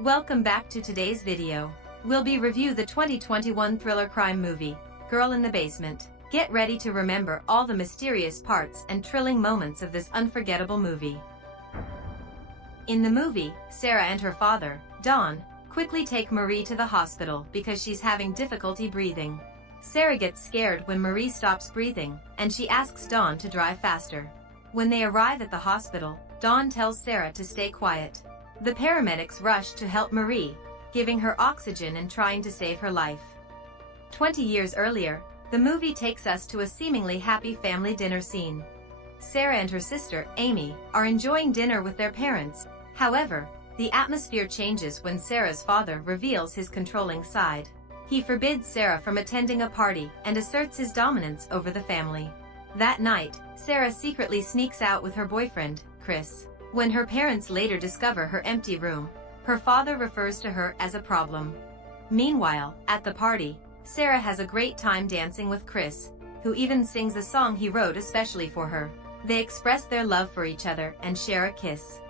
Welcome back to today's video. We'll be review the 2021 thriller crime movie, Girl in the Basement. Get ready to remember all the mysterious parts and thrilling moments of this unforgettable movie. In the movie, Sarah and her father, Don, quickly take Marie to the hospital because she's having difficulty breathing. Sarah gets scared when Marie stops breathing, and she asks Don to drive faster. When they arrive at the hospital, Don tells Sarah to stay quiet. The paramedics rush to help Marie, giving her oxygen and trying to save her life. 20 years earlier, the movie takes us to a seemingly happy family dinner scene. Sarah and her sister, Amy, are enjoying dinner with their parents. However, the atmosphere changes when Sarah's father reveals his controlling side. He forbids Sarah from attending a party and asserts his dominance over the family. That night, Sarah secretly sneaks out with her boyfriend, Chris. When her parents later discover her empty room, her father refers to her as a problem. Meanwhile, at the party, Sarah has a great time dancing with Chris, who even sings a song he wrote especially for her. They express their love for each other and share a kiss.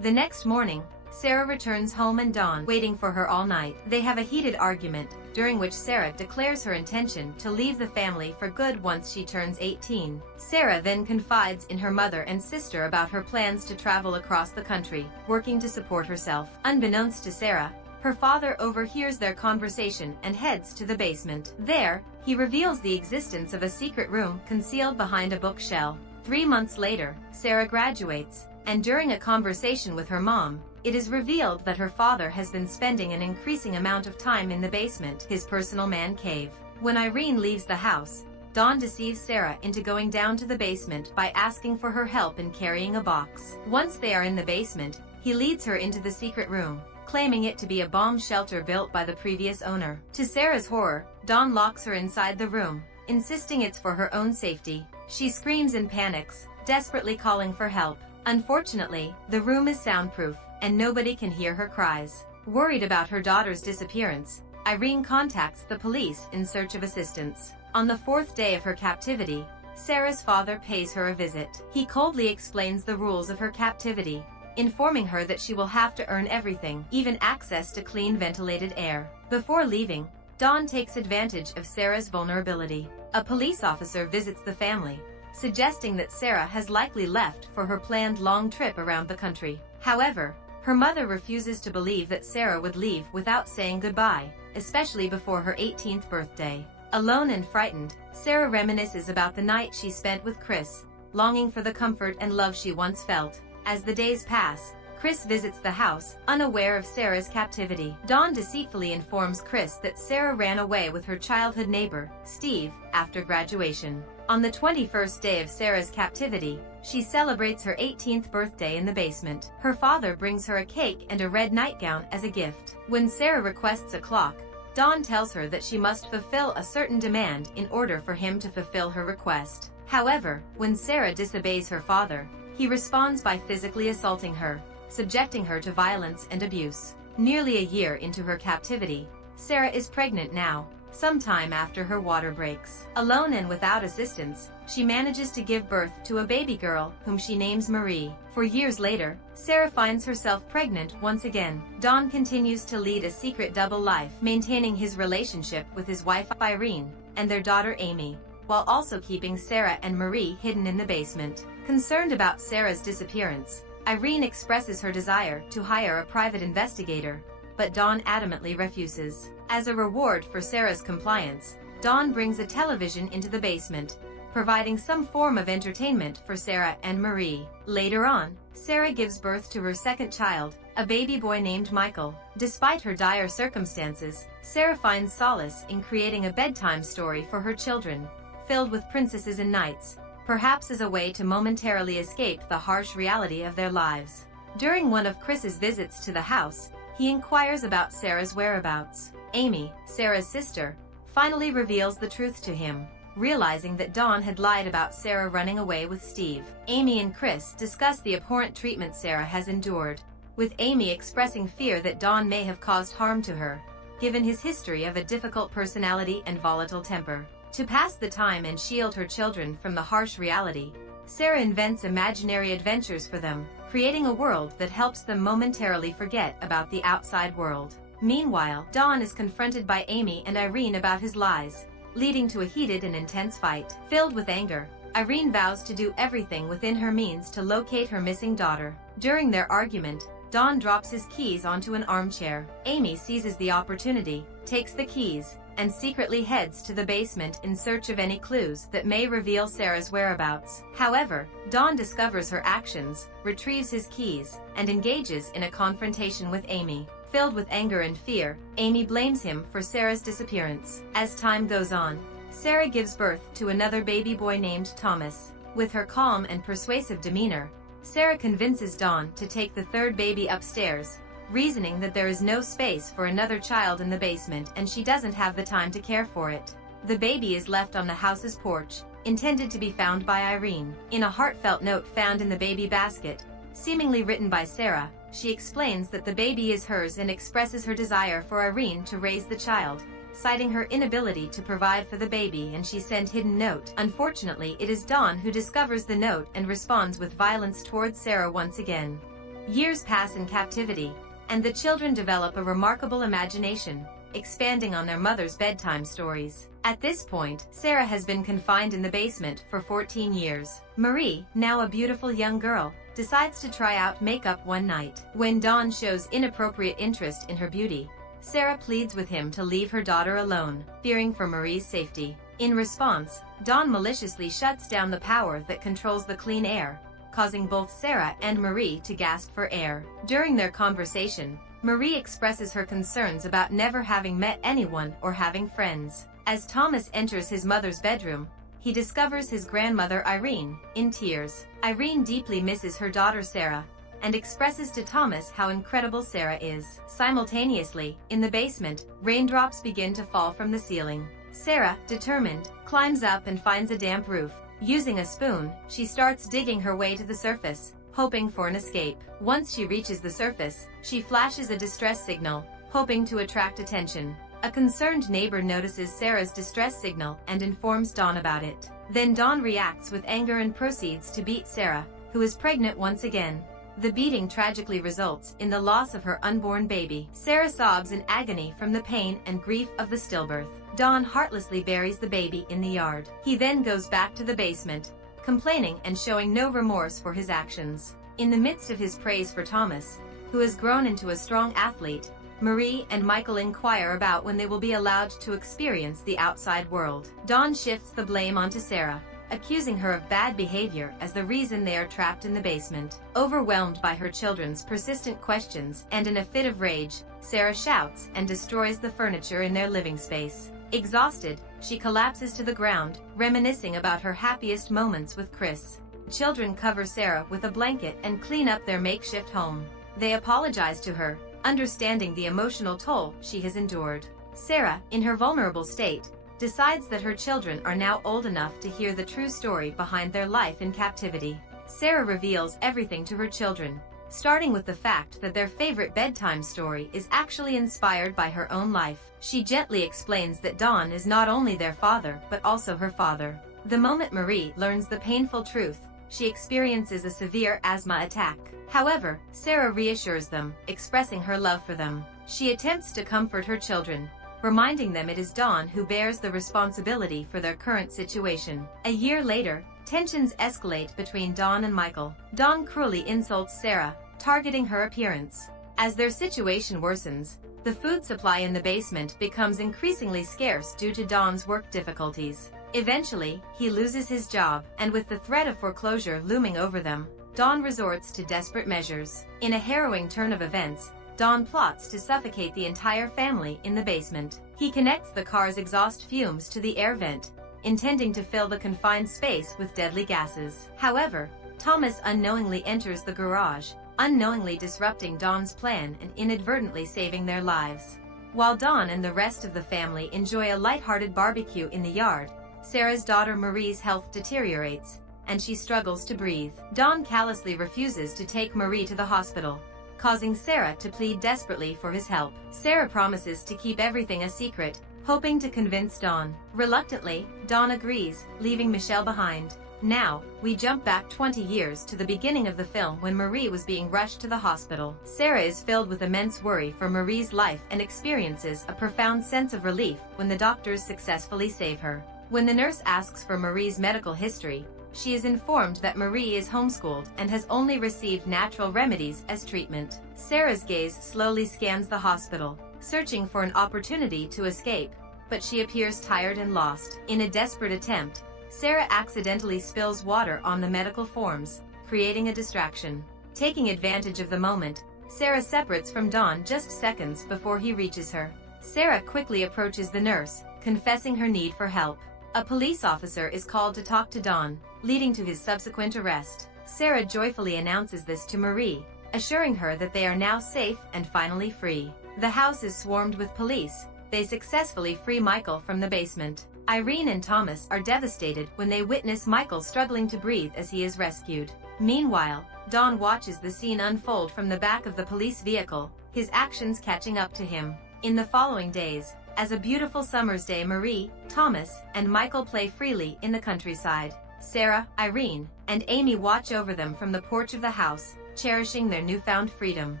The next morning, Sarah returns home and Don waiting for her all night. They have a heated argument, during which Sarah declares her intention to leave the family for good once she turns 18. Sarah then confides in her mother and sister about her plans to travel across the country, working to support herself. Unbeknownst to Sarah, her father overhears their conversation and heads to the basement. There, he reveals the existence of a secret room concealed behind a bookshelf. 3 months later, Sarah graduates, and during a conversation with her mom, it is revealed that her father has been spending an increasing amount of time in the basement, his personal man cave. When Irene leaves the house, Don deceives Sarah into going down to the basement by asking for her help in carrying a box. Once they are in the basement, he leads her into the secret room, claiming it to be a bomb shelter built by the previous owner. To Sarah's horror, Don locks her inside the room, insisting it's for her own safety. She screams and panics, desperately calling for help. Unfortunately, the room is soundproof, and nobody can hear her cries. Worried about her daughter's disappearance, Irene contacts the police in search of assistance. On the 4th day of her captivity, Sarah's father pays her a visit. He coldly explains the rules of her captivity, informing her that she will have to earn everything, even access to clean ventilated air. Before leaving, Don takes advantage of Sarah's vulnerability. A police officer visits the family, suggesting that Sarah has likely left for her planned long trip around the country. However, her mother refuses to believe that Sarah would leave without saying goodbye, especially before her 18th birthday. Alone and frightened, Sarah reminisces about the night she spent with Chris, longing for the comfort and love she once felt. As the days pass, Chris visits the house, unaware of Sarah's captivity. Dawn deceitfully informs Chris that Sarah ran away with her childhood neighbor, Steve, after graduation. On the 21st day of Sarah's captivity, she celebrates her 18th birthday in the basement. Her father brings her a cake and a red nightgown as a gift. When Sarah requests a clock, Dawn tells her that she must fulfill a certain demand in order for him to fulfill her request. However, when Sarah disobeys her father, he responds by physically assaulting her, subjecting her to violence and abuse. Nearly a year into her captivity, Sarah is pregnant now, sometime after her water breaks. Alone and without assistance, she manages to give birth to a baby girl whom she names Marie. 4 years later, Sarah finds herself pregnant once again. Don continues to lead a secret double life, maintaining his relationship with his wife Irene and their daughter Amy, while also keeping Sarah and Marie hidden in the basement. Concerned about Sarah's disappearance, Irene expresses her desire to hire a private investigator, but Dawn adamantly refuses. As a reward for Sarah's compliance, Dawn brings a television into the basement, providing some form of entertainment for Sarah and Marie. Later on, Sarah gives birth to her second child, a baby boy named Michael. Despite her dire circumstances, Sarah finds solace in creating a bedtime story for her children, filled with princesses and knights, perhaps as a way to momentarily escape the harsh reality of their lives. During one of Chris's visits to the house, he inquires about Sarah's whereabouts. Amy, Sarah's sister, finally reveals the truth to him, realizing that Dawn had lied about Sarah running away with Steve. Amy and Chris discuss the abhorrent treatment Sarah has endured, with Amy expressing fear that Dawn may have caused harm to her, given his history of a difficult personality and volatile temper. To pass the time and shield her children from the harsh reality, Sarah invents imaginary adventures for them, creating a world that helps them momentarily forget about the outside world. Meanwhile, Don is confronted by Amy and Irene about his lies, leading to a heated and intense fight. Filled with anger, Irene vows to do everything within her means to locate her missing daughter. During their argument, Don drops his keys onto an armchair. Amy seizes the opportunity, takes the keys, and secretly heads to the basement in search of any clues that may reveal Sarah's whereabouts. However, Don discovers her actions, retrieves his keys, and engages in a confrontation with Amy. Filled with anger and fear, Amy blames him for Sarah's disappearance. As time goes on, Sarah gives birth to another baby boy named Thomas. With her calm and persuasive demeanor, Sarah convinces Don to take the third baby upstairs, reasoning that there is no space for another child in the basement and she doesn't have the time to care for it. The baby is left on the house's porch, intended to be found by Irene. In a heartfelt note found in the baby basket, seemingly written by Sarah, she explains that the baby is hers and expresses her desire for Irene to raise the child, citing her inability to provide for the baby, and she sent hidden note. Unfortunately, it is Don who discovers the note and responds with violence towards Sarah once again. Years pass in captivity, and the children develop a remarkable imagination, expanding on their mother's bedtime stories. At this point, Sarah has been confined in the basement for 14 years. Marie, now a beautiful young girl, decides to try out makeup one night. When Don shows inappropriate interest in her beauty, Sarah pleads with him to leave her daughter alone, fearing for Marie's safety. In response, Don maliciously shuts down the power that controls the clean air, causing both Sarah and Marie to gasp for air. During their conversation, Marie expresses her concerns about never having met anyone or having friends. As Thomas enters his mother's bedroom, he discovers his grandmother Irene, in tears. Irene deeply misses her daughter Sarah, and expresses to Thomas how incredible Sarah is. Simultaneously, in the basement, raindrops begin to fall from the ceiling. Sarah, determined, climbs up and finds a damp roof. Using a spoon, she starts digging her way to the surface, hoping for an escape. Once she reaches the surface, she flashes a distress signal, hoping to attract attention. A concerned neighbor notices Sarah's distress signal and informs Don about it. Then Don reacts with anger and proceeds to beat Sarah, who is pregnant once again. The beating tragically results in the loss of her unborn baby. Sarah sobs in agony from the pain and grief of the stillbirth. Don heartlessly buries the baby in the yard. He then goes back to the basement, complaining and showing no remorse for his actions. In the midst of his praise for Thomas, who has grown into a strong athlete, Marie and Michael inquire about when they will be allowed to experience the outside world. Don shifts the blame onto Sarah, accusing her of bad behavior as the reason they are trapped in the basement. Overwhelmed by her children's persistent questions and in a fit of rage, Sarah shouts and destroys the furniture in their living space. Exhausted, she collapses to the ground, reminiscing about her happiest moments with Chris. Children cover Sarah with a blanket and clean up their makeshift home. They apologize to her, understanding the emotional toll she has endured. Sarah, in her vulnerable state, decides that her children are now old enough to hear the true story behind their life in captivity. Sarah reveals everything to her children, starting with the fact that their favorite bedtime story is actually inspired by her own life. She gently explains that Don is not only their father but also her father. The moment Marie learns the painful truth, she experiences a severe asthma attack. However, Sarah reassures them, expressing her love for them. She attempts to comfort her children, reminding them it is Don who bears the responsibility for their current situation. A year later, tensions escalate between Don and Michael. Don cruelly insults Sarah, targeting her appearance. As their situation worsens, the food supply in the basement becomes increasingly scarce due to Don's work difficulties. Eventually, he loses his job, and with the threat of foreclosure looming over them, Don resorts to desperate measures. In a harrowing turn of events, Don plots to suffocate the entire family in the basement. He connects the car's exhaust fumes to the air vent, intending to fill the confined space with deadly gases. However, Thomas unknowingly enters the garage, unknowingly disrupting Don's plan and inadvertently saving their lives. While Don and the rest of the family enjoy a lighthearted barbecue in the yard, Sarah's daughter Marie's health deteriorates, and she struggles to breathe. Don callously refuses to take Marie to the hospital, causing Sarah to plead desperately for his help. Sarah promises to keep everything a secret, hoping to convince Don. Reluctantly, Don agrees, leaving Michelle behind. Now, we jump back 20 years to the beginning of the film when Marie was being rushed to the hospital. Sarah is filled with immense worry for Marie's life and experiences a profound sense of relief when the doctors successfully save her. When the nurse asks for Marie's medical history, she is informed that Marie is homeschooled and has only received natural remedies as treatment. Sarah's gaze slowly scans the hospital, searching for an opportunity to escape, but she appears tired and lost. In a desperate attempt, Sarah accidentally spills water on the medical forms, creating a distraction. Taking advantage of the moment, Sarah separates from Don just seconds before he reaches her. Sarah quickly approaches the nurse, confessing her need for help. A police officer is called to talk to Don, leading to his subsequent arrest. Sarah joyfully announces this to Marie, assuring her that they are now safe and finally free. The house is swarmed with police. They successfully free Michael from the basement. Irene and Thomas are devastated when they witness Michael struggling to breathe as he is rescued. Meanwhile, Don watches the scene unfold from the back of the police vehicle, his actions catching up to him. In the following days, as a beautiful summer's day, Marie, Thomas, and Michael play freely in the countryside. Sarah, Irene, and Amy watch over them from the porch of the house, cherishing their newfound freedom.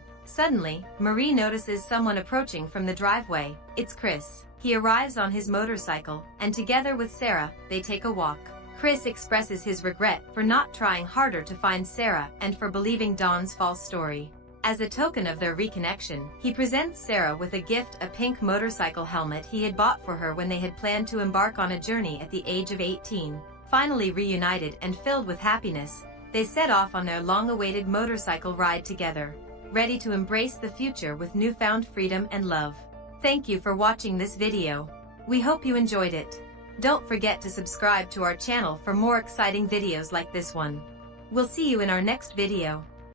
Suddenly, Marie notices someone approaching from the driveway. It's Chris. He arrives on his motorcycle, and together with Sarah, they take a walk. Chris expresses his regret for not trying harder to find Sarah and for believing Don's false story. As a token of their reconnection, he presents Sarah with a gift, a pink motorcycle helmet he had bought for her when they had planned to embark on a journey at the age of 18. Finally reunited and filled with happiness, they set off on their long-awaited motorcycle ride together, ready to embrace the future with newfound freedom and love. Thank you for watching this video. We hope you enjoyed it. Don't forget to subscribe to our channel for more exciting videos like this one. We'll see you in our next video.